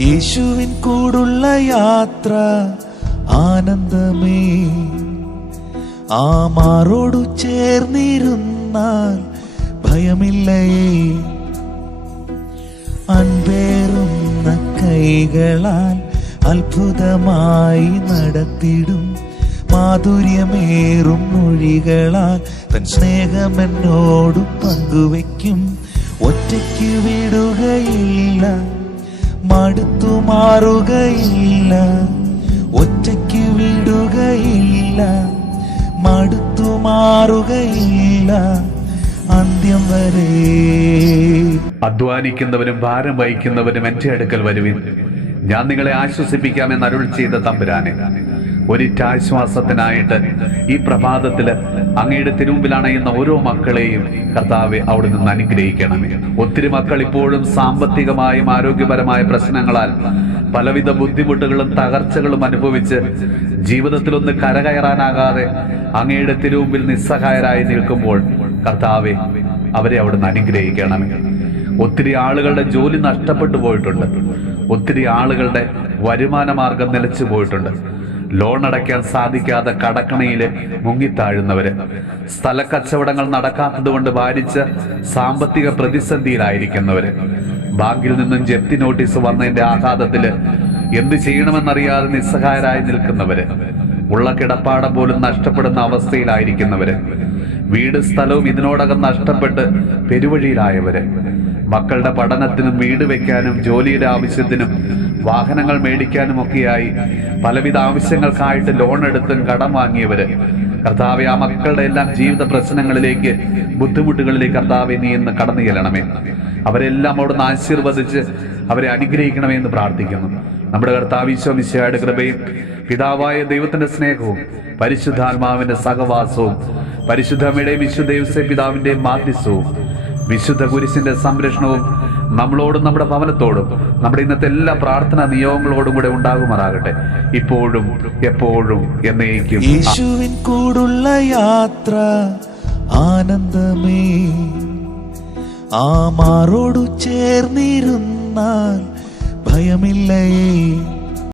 യേശുവിൻ കൂടുള്ള യാത്ര ആനന്ദമേ. ആ മാറോടു ചേർന്നിരുന്നാൽ ഭയമില്ലയേ. അൻപേറുന്ന കൈകളാൽ അത്ഭുതമായി നടത്തിടും. മാധുര്യമേറും മൊഴികളാൽ തൻ സ്നേഹമെന്നോടു പങ്കുവയ്ക്കും. ഒറ്റയ്ക്ക് വിടുകയില്ല, മടുത്തു മാറുകയില്ല. ഒറ്റയ്ക്ക് വിടുകയില്ല, മടുത്തു മാറുകയില്ല, അന്ത്യം വരെ. അധ്വാനിക്കുന്നവരും ഭാരം വഹിക്കുന്നവരും എന്റെ അടുക്കൽ വരുവിൻ, ഞാൻ നിങ്ങളെ ആശ്വസിപ്പിക്കാമെന്ന് അരുൾ ചെയ്ത തമ്പുരാനെ, ഒരിറ്റാശ്വാസത്തിനായിട്ട് ഈ പ്രഭാതത്തില് അങ്ങയുടെ തിരുമുമ്പിൽ അണയുന്ന ഓരോ മക്കളെയും കർത്താവെ അവിടെ നിന്ന് അനുഗ്രഹിക്കണമേ. ഒത്തിരി മക്കൾ ഇപ്പോഴും സാമ്പത്തികമായും ആരോഗ്യപരമായ പ്രശ്നങ്ങളാൽ പലവിധ ബുദ്ധിമുട്ടുകളും തകർച്ചകളും അനുഭവിച്ച് ജീവിതത്തിലൊന്ന് കരകയറാനാകാതെ അങ്ങയുടെ തിരുമുമ്പിൽ നിസ്സഹായരായി നിൽക്കുമ്പോൾ കർത്താവെ അവരെ അവിടുന്ന് അനുഗ്രഹിക്കണമേ. ഒത്തിരി ആളുകളുടെ ജോലി നഷ്ടപ്പെട്ടു പോയിട്ടുണ്ട്. ഒത്തിരി ആളുകളുടെ വരുമാന മാർഗം നിലച്ചു പോയിട്ടുണ്ട്. ലോൺ അടയ്ക്കാൻ സാധിക്കാതെ കടക്കണയില് മുങ്ങിത്താഴുന്നവര്, സ്ഥലക്കച്ചവടങ്ങൾ നടക്കാത്തത് കൊണ്ട് ഭാരിച്ച സാമ്പത്തിക പ്രതിസന്ധിയിലായിരിക്കുന്നവര്, ബാങ്കിൽ നിന്നും ജപ്തി നോട്ടീസ് വന്നതിന്റെ ആഘാതത്തില് എന്ത് ചെയ്യണമെന്നറിയാതെ നിസ്സഹായരായി നിൽക്കുന്നവര്, ഉള്ള കിടപ്പാടം പോലും നഷ്ടപ്പെടുന്ന അവസ്ഥയിലായിരിക്കുന്നവര്, വീട് സ്ഥലവും ഇതിനോടകം നഷ്ടപ്പെട്ട് പെരുവഴിയിലായവര്, മക്കളുടെ പഠനത്തിനും വീട് വെക്കാനും ജോലിയുടെ ആവശ്യത്തിനും വാഹനങ്ങൾ മേടിക്കാനും ഒക്കെയായി പലവിധ ആവശ്യങ്ങൾക്കായിട്ട് ലോൺ എടുത്തും കടം വാങ്ങിയവര്, കർത്താവെ ആ മക്കളുടെ എല്ലാം ജീവിത പ്രശ്നങ്ങളിലേക്ക് ബുദ്ധിമുട്ടുകളിലേക്ക് കർത്താവെ നീ ഇന്ന് കടന്നു ചെല്ലണമേ. അവരെല്ലാം അവിടുന്ന് ആശീർവദിച്ച് അവരെ അനുഗ്രഹിക്കണമേ എന്ന് പ്രാർത്ഥിക്കുന്നു. നമ്മുടെ കർത്താവ് ഈശോ മിശിഹായുടെ കൃപയും പിതാവായ ദൈവത്തിന്റെ സ്നേഹവും പരിശുദ്ധാത്മാവിന്റെ സഹവാസവും പരിശുദ്ധമ്മയുടെയും വിശുദ്ധ ഔസേപ്പ് പിതാവിന്റെയും മാധ്യസ്ഥവും വിശുദ്ധ കുരിശിന്റെ സംരക്ഷണവും നമ്മളോടും നമ്മുടെ ഭവനത്തോടും നമ്മുടെ ഇന്നത്തെ എല്ലാ പ്രാർത്ഥനാ നിയോഗങ്ങളോടും കൂടെ ഉണ്ടാകുമാറാകട്ടെ, ഇപ്പോഴും എപ്പോഴും എന്നേക്കും. യേശുവിൻ കൂടുള്ള യാത്ര ആനന്ദമേ. ആ മാറോടു ചേർന്നിരുന്നാൽ ഭയമില്ലയേ.